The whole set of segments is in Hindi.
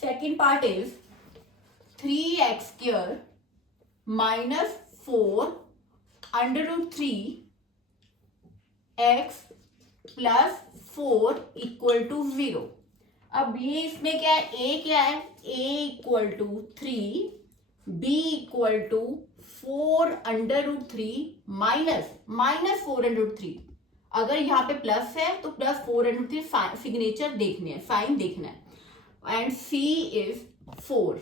Second part is 3x square minus 4 under root 3 x plus 4 equal to 0. अब ये इसमें क्या है, a क्या है, a equal to 3, b equal to 4 under root 3 minus 4 under root 3. अगर यहाँ पे प्लस है तो प्लस 4 under root 3 सिग्नेचर देखने हैं, साइन देखना है. And C is 4,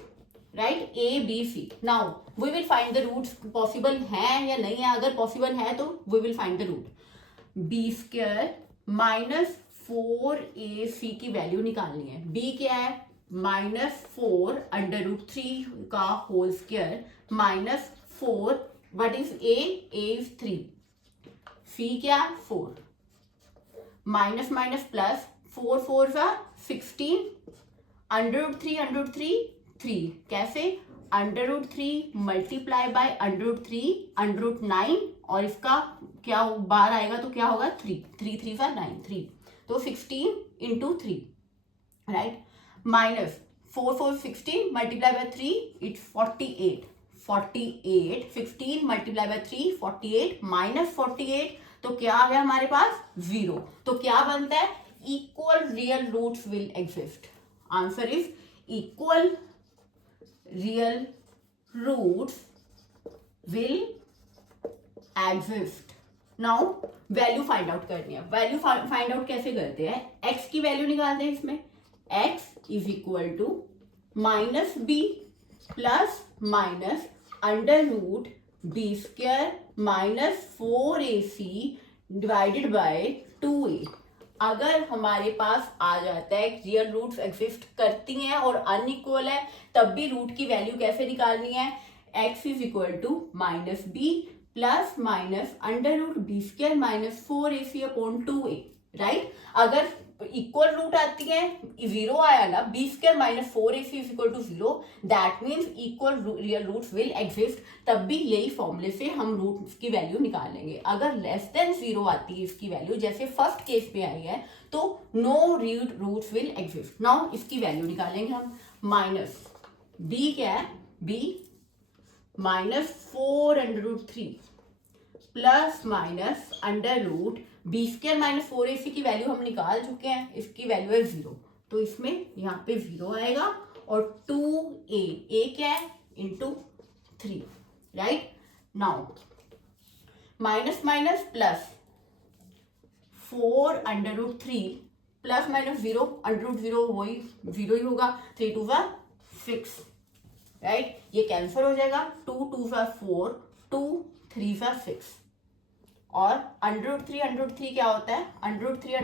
right? A, B, C. Now we will find the roots. Possible है या नहीं है? अगर possible है तो we will find the root. B square minus 4AC की वैल्यू निकालनी है. B क्या है? minus 4 under root 3 का whole square minus 4. What is A? A is 3. C क्या? 4. Minus minus plus 4 4 का 16. अंडर रूट 3 कैसे? Under root 3 multiply by under root 3 under root 9 और इसका क्या बार आएगा तो क्या होगा 3 3 3 का 9 3 तो 16 into 3 right minus 4 4 16 multiply by 3 it's 48 16 multiply by 3 48 minus 48 तो क्या आ गया हमारे पास 0. तो क्या बनता है? Equal real roots will exist. Answer is equal real roots will exist. Now value find out करनी है. वैल्यू फाइंड आउट कैसे करते हैं? x की वैल्यू निकालते हैं इसमें. x is equal to minus b plus minus under root b square minus 4ac divided by 2a. अगर हमारे पास आ जाता है रियल रूट्स एग्जिस्ट करती हैं और अनइक्वल है तब भी रूट की वैल्यू कैसे निकालनी है? x is equal to minus b plus minus under root b square minus 4ac upon 2a. Right अगर इक्वल रूट आती है 0 आया ना b square minus 4ac is equal to 0 that means equal real roots will exist. तब भी यही फॉर्मूले से हम रूट्स की वैल्यू निकालेंगे. अगर लेस देन 0 आती है इसकी वैल्यू जैसे फर्स्ट केस में आई है तो no roots will exist. Now इसकी वैल्यू निकालेंगे हम. माइनस बी क्या है? B minus 4 under root 3 plus minus under root b square minus 4ac की वैल्यू हम निकाल चुके हैं. इसकी वैल्यू है 0 तो इसमें यहाँ पे 0 आएगा और 2a क्या है? Into 3. Right now minus minus plus 4 under root 3 plus minus 0 under root 0 वही 0 ही होगा. 3 2 6 राइट ये कैंसिल हो जाएगा. 2 2 4 2 3 6 और अंडर रूट 3 क्या होता है? अंडर रूट 3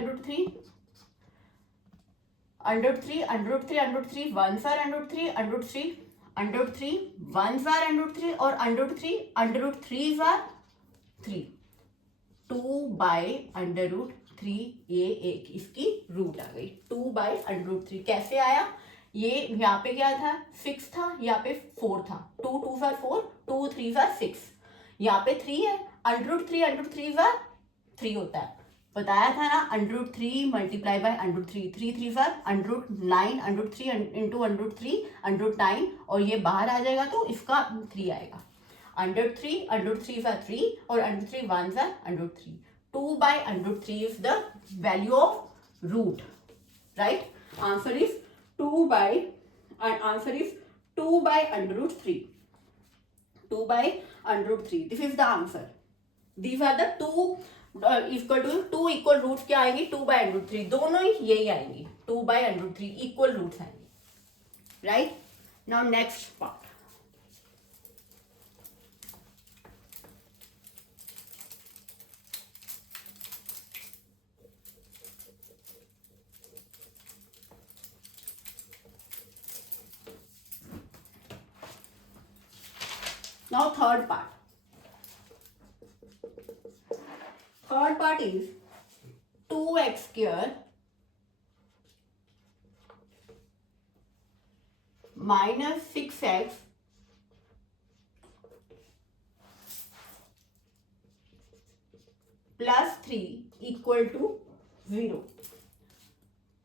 1 सा अंडर रूट 3 अंडर रूट 3 1 सा अंडर रूट 3 और अंडर रूट 3 सा 3 2 बाय अंडर रूट 3 ये एक इसकी रूट आ गई. 2 बाय अंडर रूट 3 कैसे आया? ये यहाँ पे क्या था? 6 था, यहाँ पे 4 था. 2 2 सा 4 2 3 सा 6 यहाँ पे 3 है. अंडर रूट 3 सा 3 होता है. बताया था ना under root 3 multiply by under root 3 3 3 सा under root 9 under root 3 into under root 3 under root 9 और ये बाहर आ जाएगा तो इसका 3 आएगा. अंडर रूट 3 सा 3 और अंडर रूट 3 1 सा under root 3. 2 by under root 3 is the value of root. Right answer is 2 by under root 3. 2 by under root 3. This is the answer. These are the two equal roots क्या आएंगी? 2 by under root 3. दोनों ही यही आएंगी. 2 by under root 3 equal roots आएंगी. Right? Now next part. Now third part. Third part is 2x square minus 6x plus 3 equal to 0.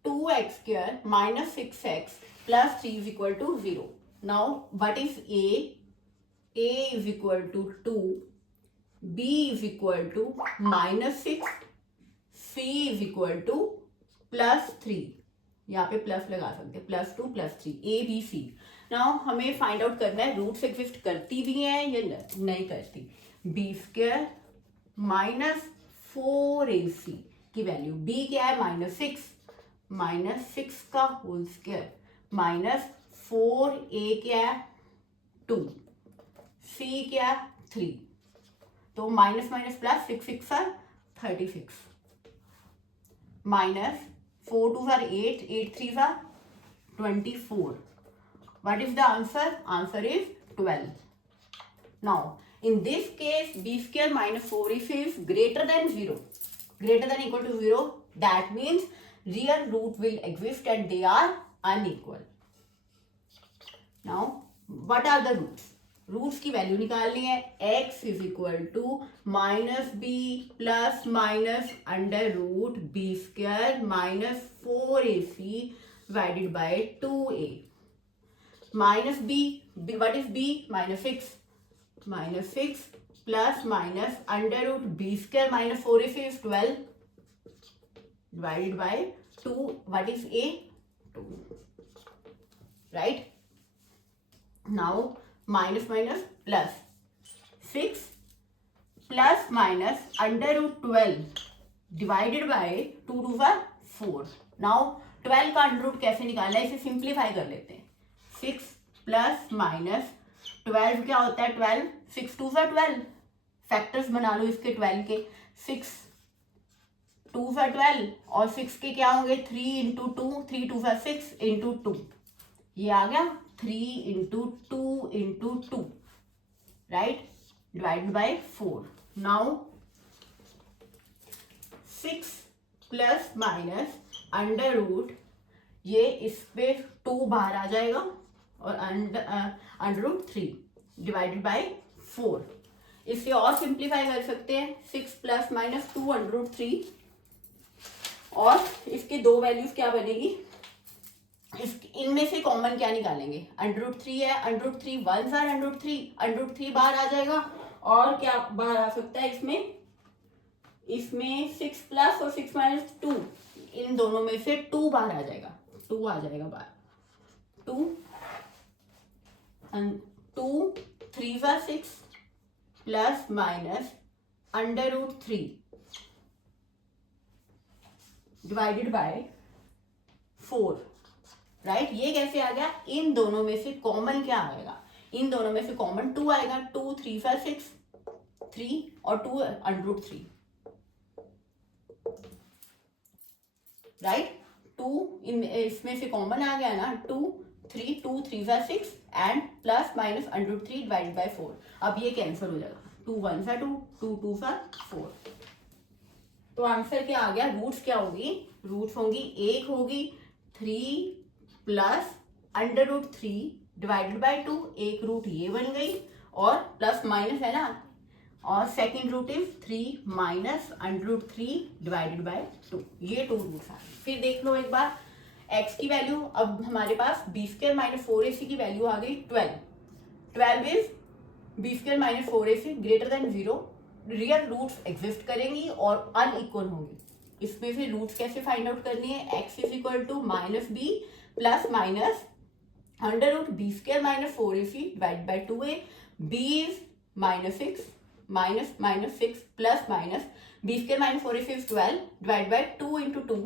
2x square minus 6x plus 3 is equal to 0. Now what is A? A is equal to 2, B is equal to minus 6, C is equal to plus 3. यहाँ पे प्लस लगा सकते हैं, plus 2 plus 3, A B C. Now हमें फाइंड आउट करना है रूट्स एग्जिस्ट करती भी हैं या नहीं करती. बी स्क्वायर माइनस 4AC की वैल्यू, बी क्या है -6 का होल स्क्वायर माइनस 4A क्या है 2, C क्या है 3. तो minus minus plus 6 6 36 minus 4 2 are 8, 8 3 are 24. What is the answer? Answer is 12. Now in this case b square minus 4ac is greater than 0, greater than equal to 0. That means real root will exist and they are unequal. Now what are the roots? Roots की वैल्यू निकालनी है. x is equal to minus b plus minus under root b square minus 4ac divided by 2a. Minus b, what is b? -6 plus minus under root b square minus 4ac is 12 divided by 2. What is a? 2. Right. Now minus minus plus 6 plus minus under root 12 divided by 2 2 4. Now 12 का अंडर रूट कैसे निकालना है, इसे सिंप्लीफाई कर लेते हैं. 6 प्लस माइनस 12 क्या होता है 12, 6 2 12. फैक्टर्स बना लो इसके 12 के. 6 2 12 और 6 के क्या होंगे 3 इंटू 2, 3 2 6 इंटू 2. ये आ गया 3 into 2 into 2, right, divided by 4. Now 6 plus minus under root, ये इस पे 2 बाहर आ जाएगा और अंडर रूट 3 डिवाइडेड बाय 4. इसे और सिंप्लीफाई कर सकते हैं. 6 प्लस माइनस 2 अंडर रूट 3 और इसके दो वैल्यूज क्या बनेगी, इनमें से कॉमन क्या निकालेंगे. अंडर रूट 3 है, under root 3 1 or under root 3 बाहर आ जाएगा. और क्या बाहर आ सकता है इसमें 6 प्लस और 6 माइनस 2, इन दोनों में से 2 बाहर आ जाएगा, 2 आ जाएगा बाहर. 2 3 6 plus minus under root 3 divided by 4. Right. ये कैसे आ गया, इन दोनों में से कॉमन क्या आएगा, इन दोनों में से कॉमन 2 आएगा. 2 3 6 3 और 2 अंडर रूट 3. राइट. 2 इसमें से कॉमन आ गया ना, 2 3 6 and plus minus under root 3 divided by 4. अब ये कैंसिल हो जाएगा. 2 1 2 2 2 4. तो आंसर क्या आ गया, रूट्स क्या होगी, रूट्स होंगी, एक होगी 3 plus under root 3 divided by 2, एक रूट ये बन गई और प्लस माइनस है ना, और second root is 3 minus under root 3 divided by 2. ये 2 रूट्स आ गए. फिर देख लो एक बार x की वैल्यू. अब हमारे पास बी स्क्वायर माइनस 4ac की वैल्यू आ गई 12. 12 is b square minus 4ac greater than 0. Real roots exist करेंगी और अनइक्वल होंगी. इसमें से रूट्स कैसे फाइंड आउट करनी है, x is equal to minus b plus minus under root b square minus 4ac divide by 2a. b is -6 minus minus 6 plus minus b square minus 4ac is 12 divide by 2 into 2,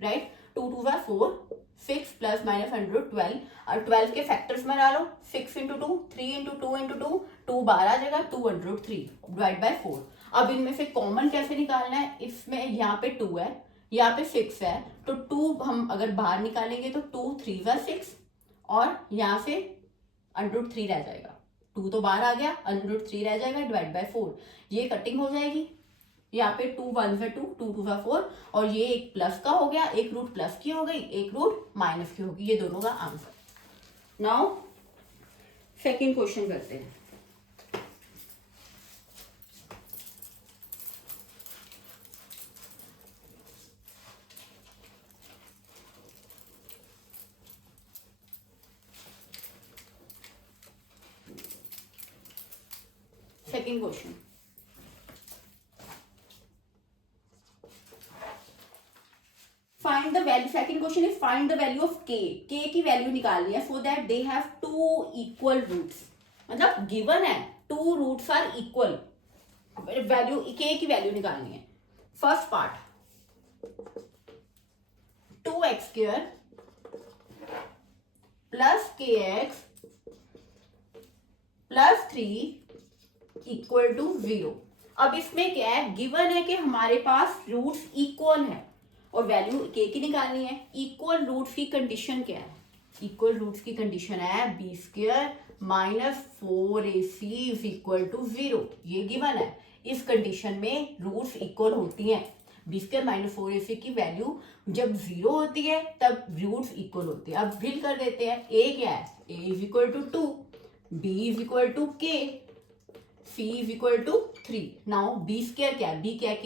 right. 2 2 4 6 plus minus under root 12 और 12 के फैक्टर्स बना लो. 6 इंटू 2 3 इंटू 2 इंटू 2, 2 बाहर आ जाएगा, 2 अंडर रूट 3 डिवाइड बाय 4. अब इनमें से कॉमन कैसे निकालना है, इसमें यहाँ पे 2 है, यहाँ पे 6 है, तो 2 हम अगर बाहर निकालेंगे तो 2 3 6 और यहाँ से अंडर रूट 3 रह जाएगा. 2 तो बाहर आ गया, अंडर रूट 3 रह जाएगा डिवाइड बाय 4. ये कटिंग हो जाएगी. यहाँ पे 2 1 2 2 2 4 और ये एक प्लस का हो गया, एक रूट प्लस की हो गई, एक रूट माइनस की होगी. ये दोनों का आंसर. नाउ सेकेंड क्वेश्चन करते हैं. Second question, find the value, second question is find the value of K, K की वैल्यू निकालनी है so that they have two equal roots, मतलब गिवन है two roots are equal, value K की वैल्यू निकालनी है। First part 2x² plus kx plus 3 equal to 0। अब इसमें क्या है, गिवन है कि हमारे पास रूट्स इक्वल है और वैल्यू के की निकालनी है। इक्वल रूट्स की कंडीशन क्या है, इक्वल रूट्स की कंडीशन है b² minus 4ac is equal to 0, ये गिवन है। इस कंडीशन में रूट्स इक्वल होती हैं, b² माइनस 4ac की वैल्यू जब 0 होती है तब रूट्स इक्वल होती है। अब फिल कर देते हैं, a क्या है, a is equal to 2, b is equal to k, c is equal to 3। Now b² क्या है, b क्या है,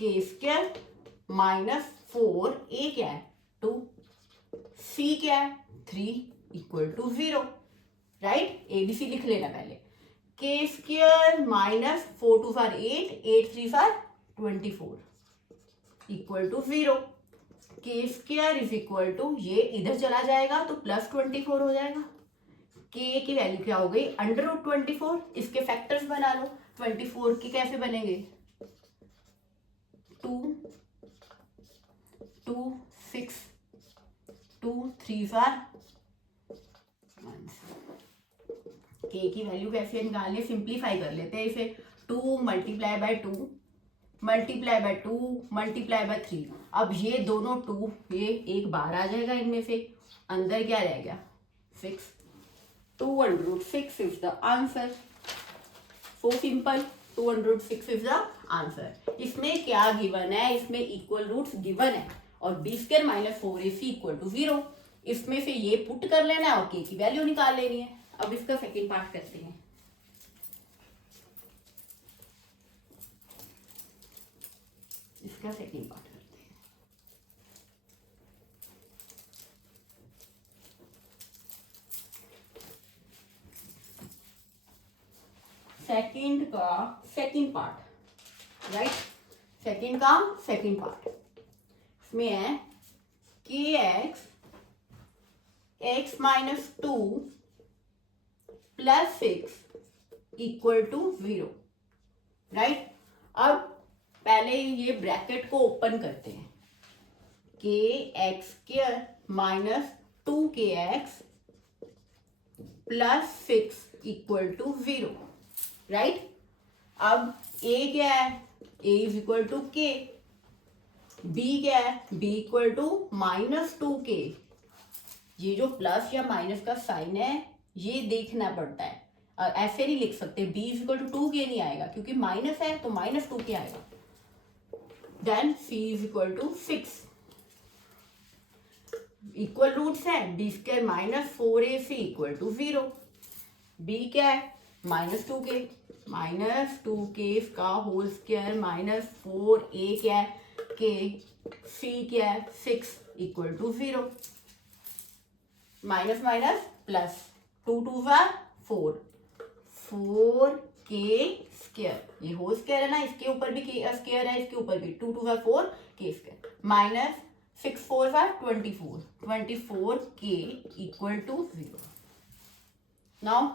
k² माइनस 4a क्या है 2, c क्या है 3 इक्वल टू 0, राइट। ABC लिख लेना पहले, k² minus 4 2 are 8, 8 3 are 24 equal to 0। k² is equal to, ये इधर चला जाएगा तो प्लस 24 हो जाएगा। k की वैल्यू क्या हो गई, अंडर रूट 24, इसके फैक्टर्स बना लो। 24 के कैसे बनेंगे, 2 2 6 2 3 आर 1। k की वैल्यू कैसे निकालनी है, सिंप्लीफाई कर लेते हैं इसे, 2 multiply by 2 multiply by 2 multiply by 3। अब ये दोनों 2, ये एक बाहर आ जाएगा इनमें से, अंदर क्या रह गया 6, 206 is the answer. So simple, 206 is the answer. इसमें क्या गिवन है, इसमें इक्वल रूट्स गिवन है और b² minus 4ac equal to 0। इसमें से ये पुट कर लेना है और k की वैल्यू निकाल लेनी है। अब इसका सेकेंड पार्ट करते हैं। इसका सेकेंड पार्ट करते हैं। सेकेंड का सेकेंड पार्ट, राइट, सेकेंड का सेकेंड पार्ट, इसमें है kx x minus 2 plus 6 equal to 0, right. अब पहले ये ब्रैकेट को ओपन करते हैं, kx² minus 2kx plus 6 equal to 0, right. अब a क्या है, a is equal to k, b क्या है, b equal to minus 2k। ये जो प्लस या माइनस का साइन है ये देखना पड़ता है, और ऐसे नहीं लिख सकते b is equal to 2k नहीं आएगा क्योंकि माइनस है तो माइनस 2k आएगा। Then c is equal to 6, equal roots है, b² minus 4ac equal to 0, b क्या है माइनस 2k का होल स्क्वायर माइनस 4a क्या है k, c क्या है 6 equal to 0, minus minus plus 2 2 4 4k², ये होल स्क्वायर है ना, इसके ऊपर भी स्क्वायर है, इसके ऊपर भी 2 2 4 k² minus 6 4 24k equal to 0। Now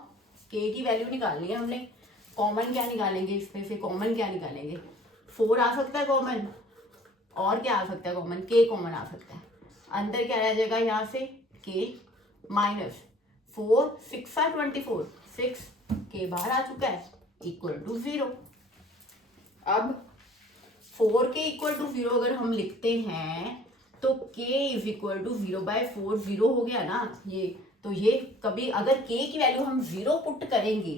k की वैल्यू निकालनी है हमने, कॉमन क्या निकालेंगे, इसमें से कॉमन क्या निकालेंगे, 4 आ सकता है कॉमन, और क्या आ सकता है कॉमन, k कॉमन आ सकता है। अंदर क्या रह जाएगा यहाँ से k माइनस 4 6 24, 6 k बाहर आ चुका है इक्वल टू 0। अब 4k इक्वल टू 0 अगर हम लिखते हैं तो k इज इक्वल टू 0/4, 0 हो गया ना ये, तो ये कभी अगर k की वैल्यू हम 0 पुट करेंगे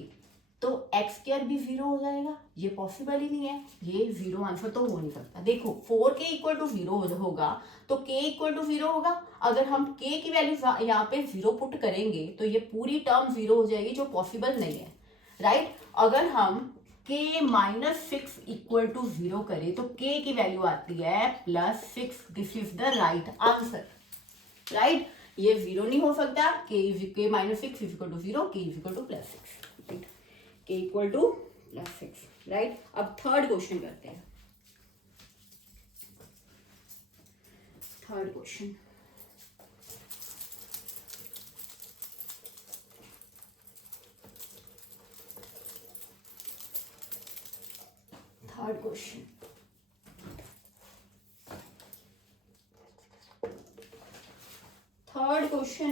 तो x² भी 0 हो जाएगा, ये पॉसिबल ही नहीं है, ये 0 आंसर तो हो नहीं सकता। देखो 4k इक्वल टू 0 होगा तो k इक्वल टू 0 होगा, अगर हम k की वैल्यू यहाँ पे 0 पुट करेंगे तो ये पूरी टर्म 0 हो जाएगी जो पॉसिबल नहीं है, राइट। अगर हम k माइनस 6 इक्वल टू 0 करें तो k की वैल्यू आती है plus 6, this is the right answer, right. ये 0 नहीं हो सकता, k minus 6 is equal to 0, k is equal to plus 6, k a equal to +6, right. अब थर्ड क्वेश्चन करते हैं। Third question, third question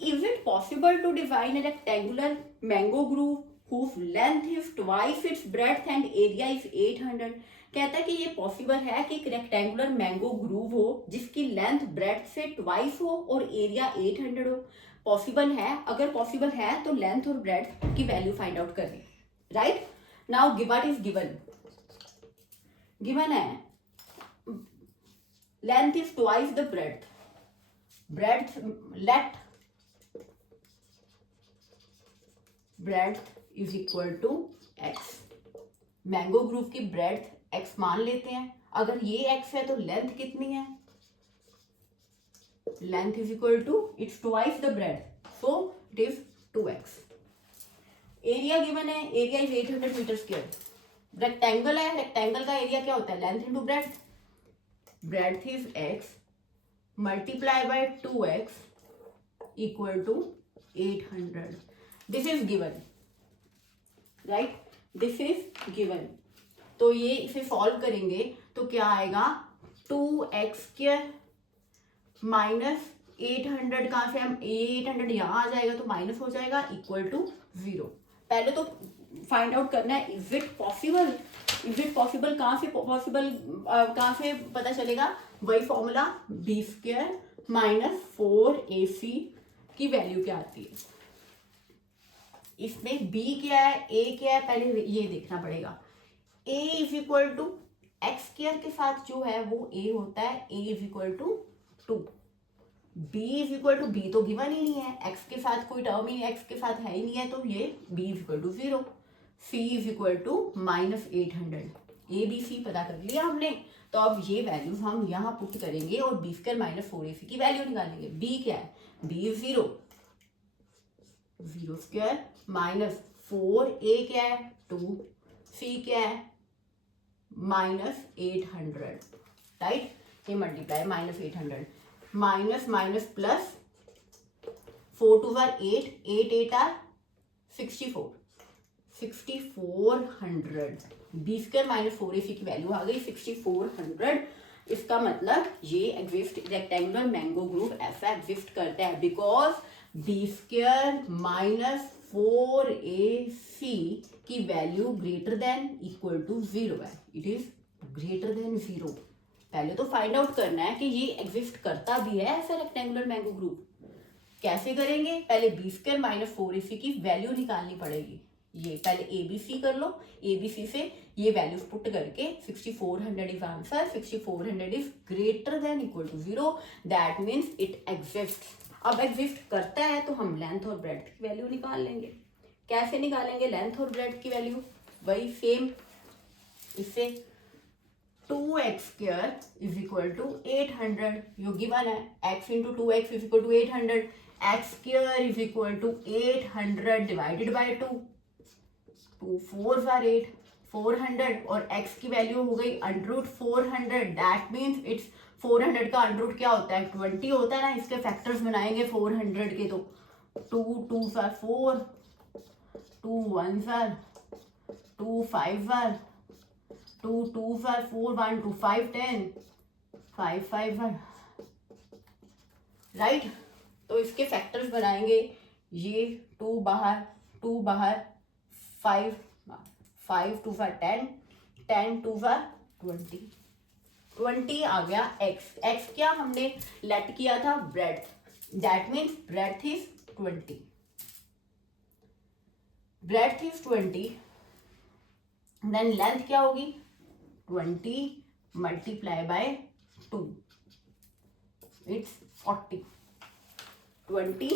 is it possible to define a rectangular mango groove whose length is twice its breadth and area is 800? कहता है कि ये पॉसिबल है कि एक रेक्टेंगुलर मैंगो ग्रूव हो जिसकी लेंथ ब्रेड से ट्वाइस हो और एरिया 800 हो। पॉसिबल है, अगर पॉसिबल है तो लेंथ और ब्रेड की वैल्यू फाइंड आउट करें, right. Now what is given, given है length is twice the breadth, let breadth is equal to x। Mango grove की ब्रेड x मान लेते हैं, अगर ये x है तो लेंथ कितनी है, length is equal to its twice the breadth, so it is 2x। Area given है, area is 800 meter square. Rectangle है, रेक्टेंगल का एरिया क्या होता है, length into breadth. Breadth is x multiply by 2x equal to 800। This is given, right, this is given. तो ये इसे सॉल्व करेंगे तो क्या आएगा, 2x² माइनस 800, कहाँ से हम 800 यहाँ आ जाएगा तो माइनस हो जाएगा, इक्वल टू 0। पहले तो फाइंड आउट करना है is it possible, is it possible कहाँ से पॉसिबल, कहाँ से पता चलेगा, वही फॉर्मूला b² माइनस 4ac की वैल्यू क्या आती है। इसमें b क्या है, a क्या है, पहले ये देखना पड़ेगा। a is equal to x² के साथ जो है वो a होता है, a is equal to 2। b is equal to, b तो गिवन ही नहीं है, x के साथ कोई टर्म ही x के साथ है ही नहीं है, तो ये b is equal to 0। c is equal to minus 800, a b c पता कर लिया हमने। तो अब ये वैल्यू हम यहाँ पुट करेंगे और b² माइनस 4ac की वैल्यू निकालेंगे। b क्या है, b इज 0, 0² माइनस 4a क्या है 2, c क्या है माइनस 800, राइट। ये multiply minus 800, minus minus plus, 4 2 are 8, 8 8 are 64, 6400। b² minus 4ac की वैल्यू आ गई 6400। इसका मतलब ये एग्जिस्ट, रेक्टेंगुलर मैंगो ग्रूव ऐसा एग्जिस्ट करता है बिकॉज b² माइनस 4ac की value greater than equal to 0 है, इट इज ग्रेटर देन 0। पहले तो फाइंड आउट करना है कि ये एग्जिस्ट करता भी है ऐसा रेक्टेंगुलर मैंगो ग्रूव। कैसे करेंगे, पहले b² माइनस 4ac की वैल्यू निकालनी पड़ेगी। ये पहले abc कर लो, abc से ये वैल्यूज पुट करके 6400 is answer, 6400 is greater than equal to 0, that means it exist. अब एग्जिस्ट करता है तो हम लेंथ और ब्रेड्थ की वैल्यू निकाल लेंगे। कैसे निकालेंगे लेंथ और ब्रेड्थ की वैल्यू, वही सेम, इससे 2x² इज इक्वल टू 800, यो गिवन है, x into 2x is equal to 800, x² is equal to 800 divided by 2, 2 4 are 8, 400 और x की वैल्यू हो गई √400, दैट मीन्स इट्स 400 का अंडरूट क्या होता है 20 होता है ना। इसके फैक्टर्स बनाएंगे 400 के तो 2 2 4, 2 1 2 5 2 2 4 1 2 5 10 5 5 राइट। तो इसके फैक्टर्स बनाएंगे, ये 2 बाहर 2 बाहर 5 5 2 10 10 2 20 20 आ गया x। x क्या हमने लेट किया था breadth, that means breadth is 20, breadth is 20, then length क्या होगी 20 मल्टीप्लाई बाय 2, इट्स 40, 20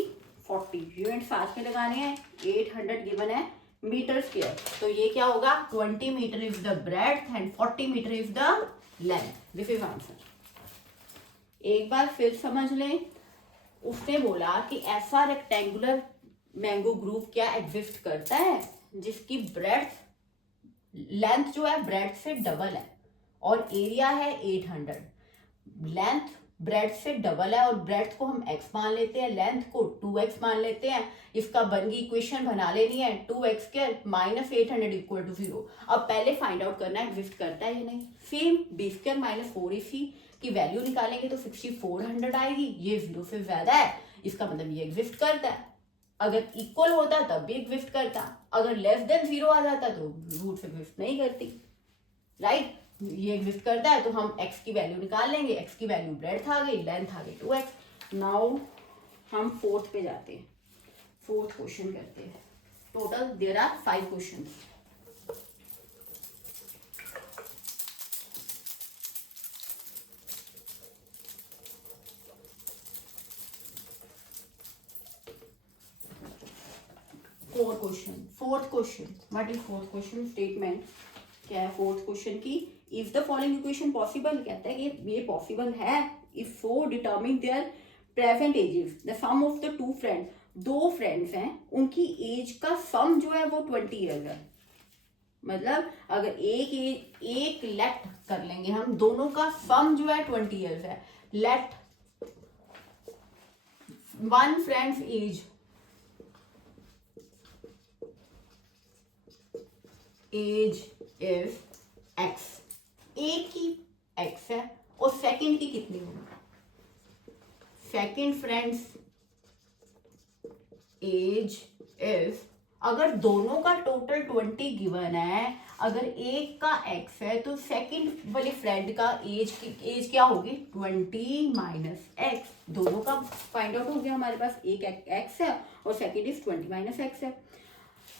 40 यूनिट साथ में लगाने हैं। 800 गिवन है मीटर स्क्वायर, तो ये क्या होगा 20 meter is the breadth and 40 meter is the length, this is answer. एक बार फिर समझ लें, उसने बोला कि ऐसा रेक्टेंगुलर मैंगो ग्रूव क्या एग्जिस्ट करता है, जिसकी ब्रेड्थ लेंथ जो है ब्रेड्थ से डबल है और एरिया है 800। लेंथ ब्रेड्थ से डबल है और ब्रेड्थ को हम x मान लेते हैं, लेंथ को 2x मान लेते हैं। इसका बन गई इक्वेशन बना लेनी है 2x² माइनस 800 इक्वल टू 0। अब पहले फाइंड आउट करना है एग्जिस्ट करता है या नहीं। सेम b² माइनस 4ac की वैल्यू निकालेंगे तो 6400 आएगी। ये 0 से ज्यादा है, इसका मतलब ये एग्जिस्ट करता है। अगर इक्वल होता तब भी एग्जिस्ट करता, अगर लेस देन 0 आ जाता तो रूट एग्जिस्ट नहीं करती, राइट। ये एग्जिस्ट करता है तो हम x की वैल्यू निकाल लेंगे। x की वैल्यू ब्रेड्थ आ गई, लेंथ आ गई 2x। नाउ हम फोर्थ पे जाते हैं, फोर्थ क्वेश्चन करते हैं। Total there are 5 questions. Fourth question what is fourth question statement क्या है फोर्थ क्वेश्चन की। If the following equation possible, कहता है कि ये पॉसिबल है। If so determine their present ages, the sum of the two friend, दो फ्रेंड्स हैं उनकी एज का सम जो है वो 20 ईयर्स है। मतलब अगर एक लेट कर लेंगे हम, दोनों का सम जो है 20 ईयर्स है। Let one friend's age is x, एक की x है और सेकंड की कितनी होगी, सेकंड फ्रेंड्स एज इज, अगर दोनों का टोटल 20 गिवन है, अगर एक का x है तो सेकंड वाले फ्रेंड का एज क्या होगी 20 माइनस x। दोनों का फाइंड आउट हो गया हमारे पास, एक x है और सेकंड इज 20 माइनस x है।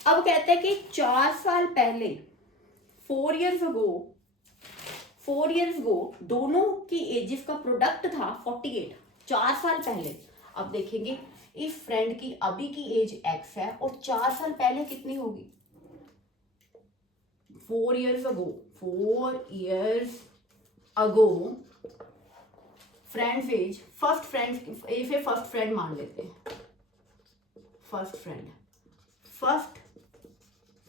अब कहते हैं कि 4 साल पहले 4 years ago दोनों की एजेस का प्रोडक्ट था 48, 4 साल पहले। अब देखेंगे इस फ्रेंड की अभी की एज x है और 4 साल पहले कितनी होगी 4 years ago friend's age, first friend मान लेते हैं, फर्स्ट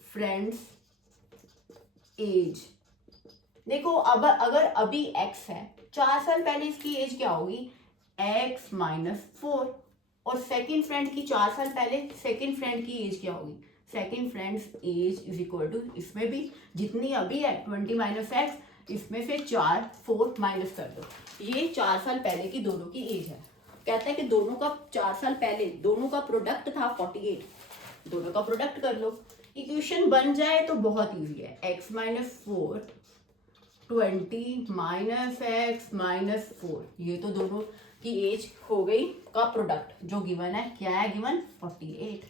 फ्रेंड्स एज। देखो अब अगर अभी x है, 4 साल पहले इसकी एज क्या होगी x माइनस 4, और सेकेंड फ्रेंड की 4 साल पहले सेकेंड फ्रेंड की एज क्या होगी, second friend's age is equal to, इसमें भी जितनी अभी है 20 माइनस x, इसमें से 4 माइनस कर दो, ये 4 साल पहले की दोनों की एज है। कहता है कि दोनों का 4 साल पहले दोनों का प्रोडक्ट था 48, दोनों का प्रोडक्ट कर लो। इक्वेशन बन जाए तो बहुत इजी है, x minus 4 20 minus x minus 4, ये तो दोनों की एज हो गई का प्रोडक्ट जो गिवन है, क्या है गिवन 48।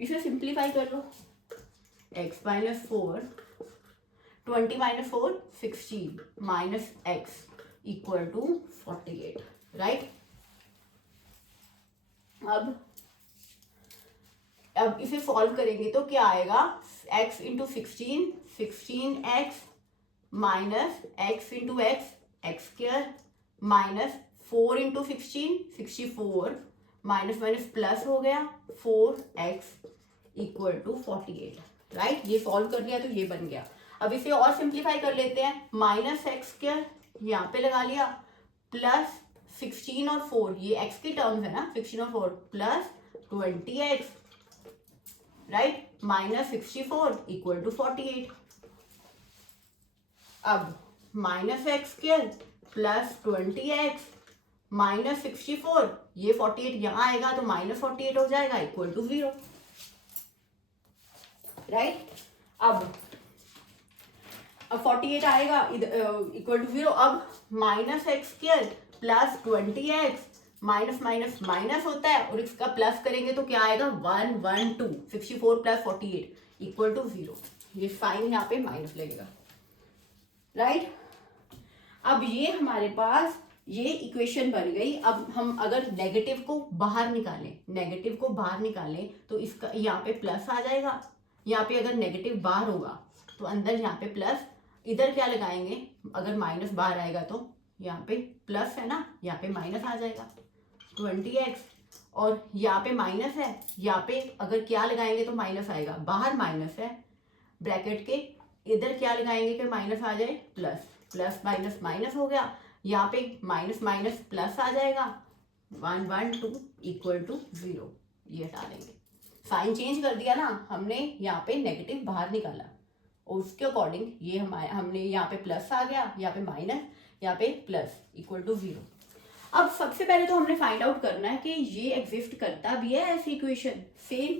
इसे सिंप्लीफाई कर लो, x minus 4 20 minus 4 16 minus x equal to 48, right. अब इसे सॉल्व करेंगे तो क्या आएगा, x into 16x minus x into x square minus 4 into 64 minus minus plus हो गया 4x इक्वल टू 48, राइट। ये सॉल्व कर लिया तो ये बन गया। अब इसे और सिंप्लीफाई कर लेते हैं, माइनस एक्स स्क्वायर यहाँ पे लगा लिया प्लस 16 और 4, ये x की टर्म्स है ना, 16 और 4 plus 20x, right, minus 64 equal to 48। अब minus x square plus 20x minus 64, ये 48 यहाँ आएगा तो माइनस 48 हो जाएगा इक्वल टू 0, राइट। अब 48 आएगा इक्वल टू 0। अब minus x square plus 20x minus minus minus होता है और इसका प्लस करेंगे तो क्या आएगा 112, 64 प्लस 48 इक्वल टू 0, ये साइन यहाँ पे माइनस लगेगा, राइट। अब ये हमारे पास ये इक्वेशन बन गई। अब हम अगर नेगेटिव को बाहर निकालें तो इसका यहाँ पे प्लस आ जाएगा, यहाँ पे अगर नेगेटिव बाहर होगा तो अंदर यहाँ पे प्लस, इधर क्या लगाएंगे, अगर माइनस बाहर आएगा तो यहाँ पे प्लस है ना, यहाँ पे माइनस आ जाएगा 20x और यहाँ पे माइनस है, यहाँ पे अगर क्या लगाएंगे तो माइनस आएगा, बाहर माइनस है ब्रैकेट के, इधर क्या लगाएंगे कि माइनस आ जाए, प्लस, प्लस माइनस माइनस हो गया, यहाँ पे माइनस माइनस प्लस आ जाएगा, 1 1 2 इक्वल टू 0, ये हटा देंगे, साइन चेंज कर दिया ना हमने, यहाँ पे नेगेटिव बाहर निकाला और उसके अकॉर्डिंग ये हमने यहाँ पे प्लस आ गया, यहाँ पे माइनस, यहाँ पे प्लस इक्वल टू 0। अब सबसे पहले तो हमने फाइंड आउट करना है कि ये एग्जिस्ट करता भी है ऐसी इक्वेशन, सेम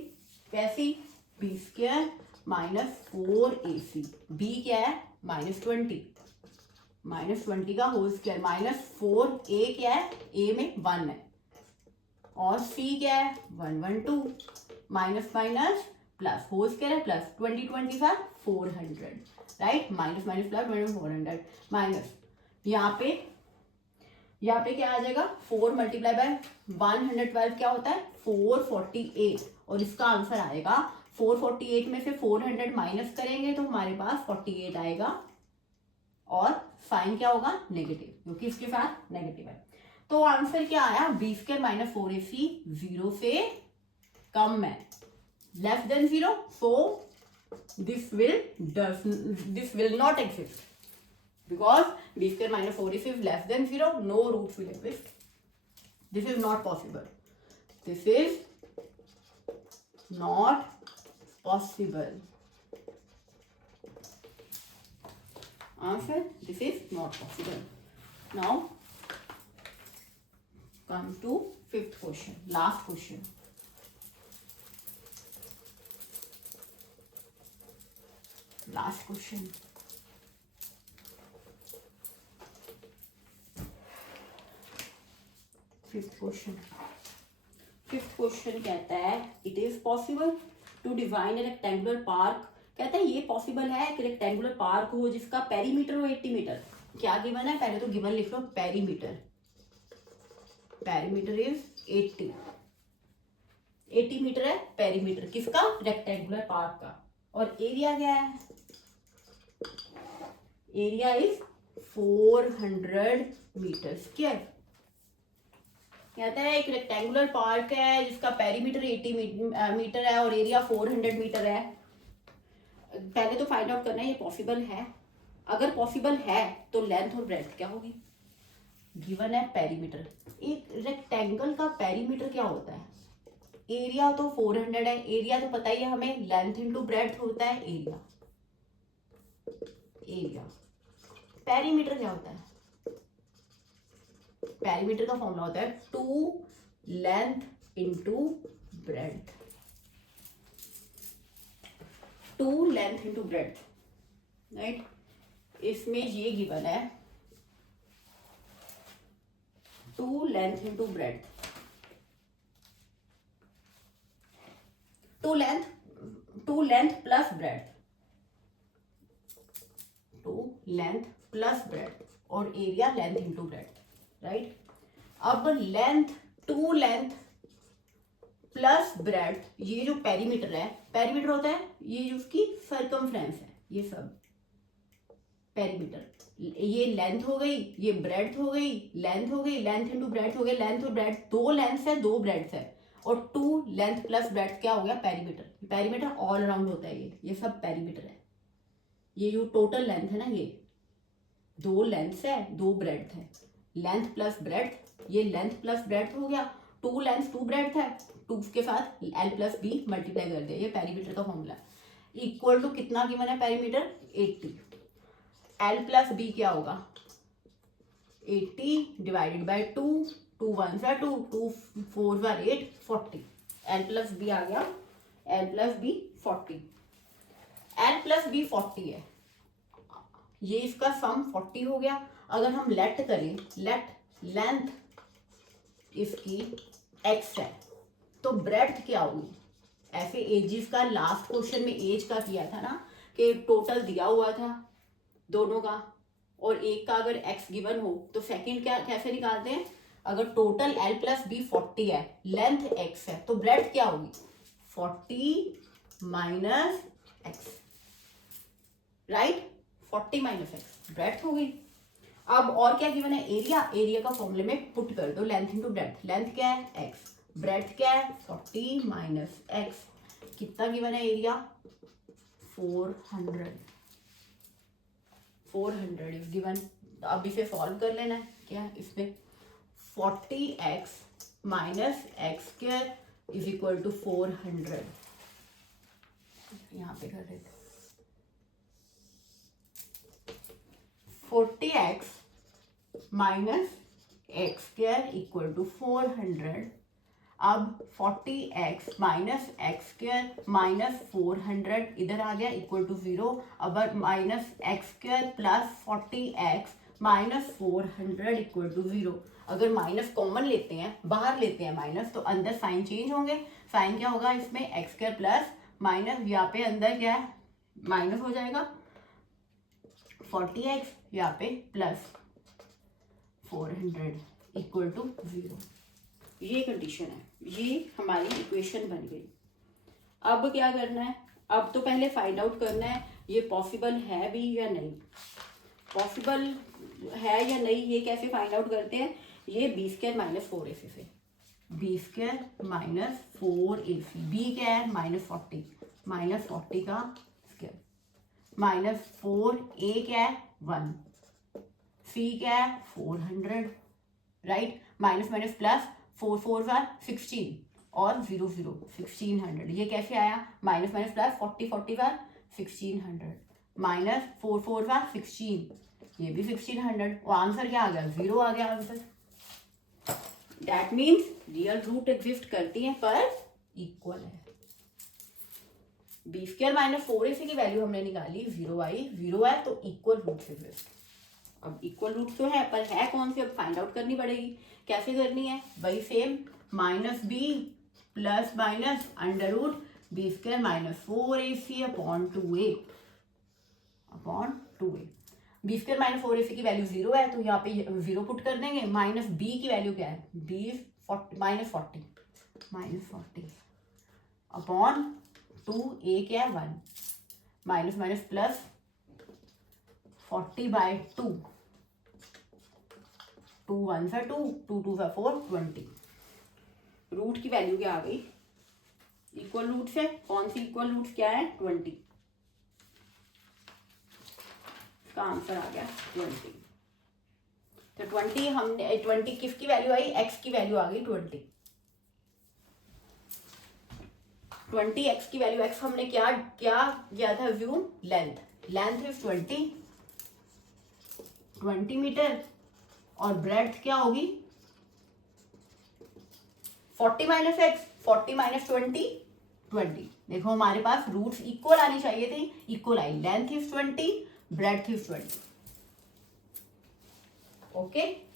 वैसी, b square minus 4ac, b क्या है -20, -20 का होल स्क्वायर माइनस 4a क्या है, a में 1 है, और c क्या है 112, minus minus plus, whole square है plus, 20 25 400, right, minus minus plus 400 minus, यहाँ पे क्या आ जाएगा, 4 मल्टीप्लाई बाय 112 क्या होता है 448, और इसका आंसर आएगा 448 में से 400 माइनस करेंगे तो हमारे पास 48 आएगा, और साइन क्या होगा नेगेटिव, क्योंकि इसके साथ नेगेटिव है। तो आंसर क्या आया, बी स्क्वायर माइनस 4ac 0 से कम है, less than 0, so this will not exist, because b square minus 4ac is less than 0, no roots will exist, this is not possible, this is not possible, answer, this is not possible. Now come to fifth question, last question. Last question. Fifth question. Fifth question कहता है it is possible to design a rectangular park, कहता है ये पॉसिबल है कि रेक्टेंगुलर पार्क हो जिसका पेरीमीटर हो 80 मीटर। क्या गिवन है, पहले तो गिवन लिख लो, पेरीमीटर, पेरीमीटर इज 80 मीटर है पेरीमीटर किसका, रेक्टेंगुलर पार्क का, और एरिया क्या है, एरिया इज 400 मीटर स्क्वायर। कहता है एक रेक्टेंगुलर पार्क है जिसका पेरीमीटर 80 मीटर है और एरिया 400 मीटर है। पहले तो फाइंड आउट करना है ये पॉसिबल है, अगर पॉसिबल है तो लेंथ और ब्रेड्थ क्या होगी, गिवन है पेरीमीटर, एक रेक्टेंगल का पेरीमीटर क्या होता है, एरिया तो 400 है, एरिया तो पता ही है हमें, लेंथ इनटू ब्रेड्थ होता है एरिया, एरिया, पेरीमीटर क्या होता है, पेरीमीटर का फॉर्मूला होता है 2 length into breadth, 2 length into breadth, right. इसमें ये गिवन है 2 length into breadth, 2 length plus breadth, 2 length plus breadth, और area length into breadth, right. अब लेंथ, 2 लेंथ प्लस ब्रेड्थ, ये जो पेरीमीटर है, पेरीमीटर होता है ये उसकी सर्कमफ्रेंस है, ये सब पेरीमीटर, ये लेंथ हो गई, ये ब्रेड्थ हो गई, लेंथ हो गई, लेंथ इनटू ब्रेड्थ हो गया, लेंथ और ब्रेड्थ, 2 लेंथ है 2 ब्रेड्थ है, और 2 लेंथ प्लस ब्रेड्थ क्या हो गया पेरीमीटर, पेरीमीटर ऑल अराउंड होता है, ये सब पेरीमीटर है, ये जो टोटल लेंथ है ना, ये 2 लेंथ है 2 ब्रेड्थ है, लेंथ प्लस ब्रेड्थ, ये लेंथ प्लस ब्रेड्थ हो गया, 2 लेंथ 2 ब्रेड्थ है, 2 के साथ l प्लस b मल्टीप्लाई कर दिया, ये पेरीमीटर का फॉर्मूला, इक्वल टू कितना गिवन है पेरीमीटर 80, l प्लस b क्या होगा 80 डिवाइडेड बाय 2, 2 1 सा 2, 2 4 सा 8, 40, l प्लस b आ गया, l plus b 40, l plus b 40 है, ये इसका सम 40 हो गया। अगर हम लेट करें, लेट लेंथ इसकी x है तो ब्रेड्थ क्या होगी, ऐसे एजेस का लास्ट क्वेश्चन में एज का किया था ना कि टोटल दिया हुआ था दोनों का, और एक का अगर x गिवन हो तो सेकंड क्या कैसे निकालते हैं, अगर टोटल l प्लस b 40 है, लेंथ x है, तो ब्रेड्थ क्या होगी 40 minus x, right, 40 minus x breadth हो गई। अब और क्या गिवन है, एरिया, एरिया का फॉर्मूले में पुट कर दो लेंथ इनटू ब्रेड्थ, लेंथ क्या है x ब्रेड्थ क्या है 40 माइनस एक्स, कितना गिवन है एरिया 400 इज गिवन। अब इसे सॉल्व कर लेना है। क्या है इसमें 40x minus x square is equal to 400, यहाँ पे कर देते 40x minus x square equal to 400। अब 40x minus x square minus 400 इधर आ गया इक्वल टू 0। अब minus x square plus 40x minus 400 equal to 0। अगर माइनस कॉमन लेते हैं, बाहर लेते हैं माइनस, तो अंदर साइन चेंज होंगे। साइन क्या होगा इसमें एक्स स्क्वायर प्लस माइनस, यहाँ पे अंदर क्या है माइनस हो जाएगा 40x, यहाँ पे प्लस 400 इक्वल टू 0। ये कंडीशन है, ये हमारी इक्वेशन बन गई। अब क्या करना है, अब तो पहले फाइंड आउट करना है ये पॉसिबल है भी या नहीं। पॉसिबल है या नहीं ये कैसे फाइंड आउट करते हैं, ये बी स्क्वायर माइनस 4ac से। B square minus 4ac, b क्या है -40, -40 का स्क्वायर माइनस 4a क्या है 1, c क्या है 400, राइट। माइनस माइनस प्लस 4 4 16 और 0 0 1600। ये कैसे आया माइनस माइनस प्लस 40 40 1600 माइनस 4 4 16, ये भी 1600। और आंसर क्या आ गया 0 आ गया answer. That means real root exist करती है पर इक्वल है। बी स्क्वायर माइनस 4ac की वैल्यू हमने निकाली 0 आई, 0 है तो इक्वल रूट एग्जिस्ट। अब इक्वल रूट तो है पर है कौन सी, अब फाइंड आउट करनी पड़ेगी। कैसे करनी है वही same, minus b plus minus under root b square minus 4ac upon 2a upon 2a। B square minus 4ac की वैल्यू 0 है तो यहाँ पे 0 पुट कर देंगे। माइनस बी की वैल्यू क्या है बी माइनस 40 अपॉन 2a क्या है 1, माइनस माइनस प्लस 40/2, 2 1 सा 2, 2 2 सा 4, 20। रूट की वैल्यू क्या आ गई इक्वल रूट से, कौन सी इक्वल रूट क्या है 20, इसका आंसर आ गया 20। तो 20 हमने 20 किसकी वैल्यू आई x की वैल्यू आ गई 20 x की वैल्यू। x हमने क्या किया था व्यू लेंथ इज 20 मीटर और ब्रेड्थ क्या होगी 40 माइनस एक्स, 40 माइनस 20। देखो हमारे पास रूट्स इक्वल आनी चाहिए थी, equal I. Length is 20, breadth is 20। Okay.